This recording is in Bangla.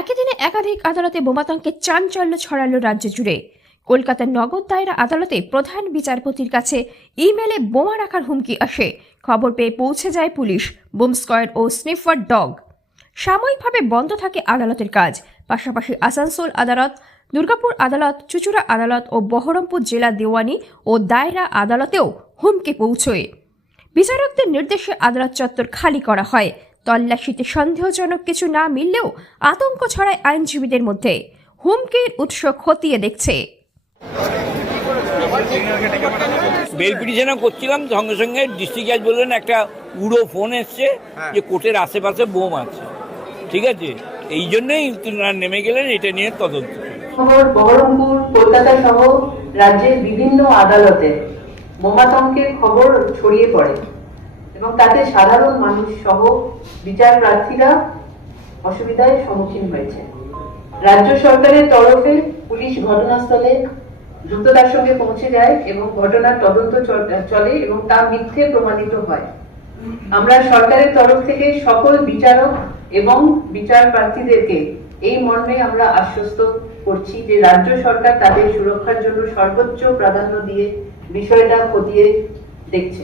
একই দিনে একাধিক আদালতে বোমাতঙ্কে চাঞ্চল্য ছড়ালো রাজ্য জুড়ে। কলকাতার নগর দায়রা আদালতে প্রধান বিচারপতির কাছে ইমেলে বোমা রাখার হুমকি আসে। খবর পেয়ে পৌঁছে যায় পুলিশ, বোম স্কোয়াড ও স্নিফার ডগ। সাময়িকভাবে বন্ধ থাকে আদালতের কাজ। পাশাপাশি আসানসোল আদালত, দুর্গাপুর আদালত, চুঁচুড়া আদালত ও বহরমপুর জেলা দেওয়ানি ও দায়রা আদালতেও হুমকি পৌঁছয়। বিচারকদের নির্দেশে আদালত চত্বর খালি করা হয়। তল্লাশিতে সন্দেহজনক কিছু না মিললেও আতঙ্ক ছড়ায় আইনজীবীদের মধ্যে। হুমকির উৎস খতিয়ে দেখছে। বেল পিটিশনও করছিলাম, সঙ্গে সঙ্গে ডিস্ট্রিক্ট জাজ বললেন একটা উড়ো ফোন এসছে যে কোর্টের আশেপাশে বোম আছে। ঠিক আছে, এই জন্যই নেমে গেলেন এটা নিয়ে তদন্ত। খবর বহরমপুর, কলকাতা সহ রাজ্যের বিভিন্ন আদালতে বোমাতঙ্কের খবর ছড়িয়ে পড়ে এবং তাতে সাধারণ মানুষ সহ বিচার প্রার্থীরা অসুবিধার সম্মুখীন হয়েছে। রাজ্য সরকারের তরফে পুলিশ ঘটনাস্থলে দ্রুততার সঙ্গে পৌঁছে যায় এবং ঘটনার তদন্ত চলে এবং তা মিথ্যে প্রমাণিত হয়। আমরা সরকারের তরফ থেকে সকল বিচারক এবং বিচার প্রার্থীদেরকে এই মর্মে আমরা আশ্বস্ত করছি যে রাজ্য সরকার তাদের সুরক্ষার জন্য সর্বোচ্চ প্রাধান্য দিয়ে বিষয়টা খতিয়ে দেখছে।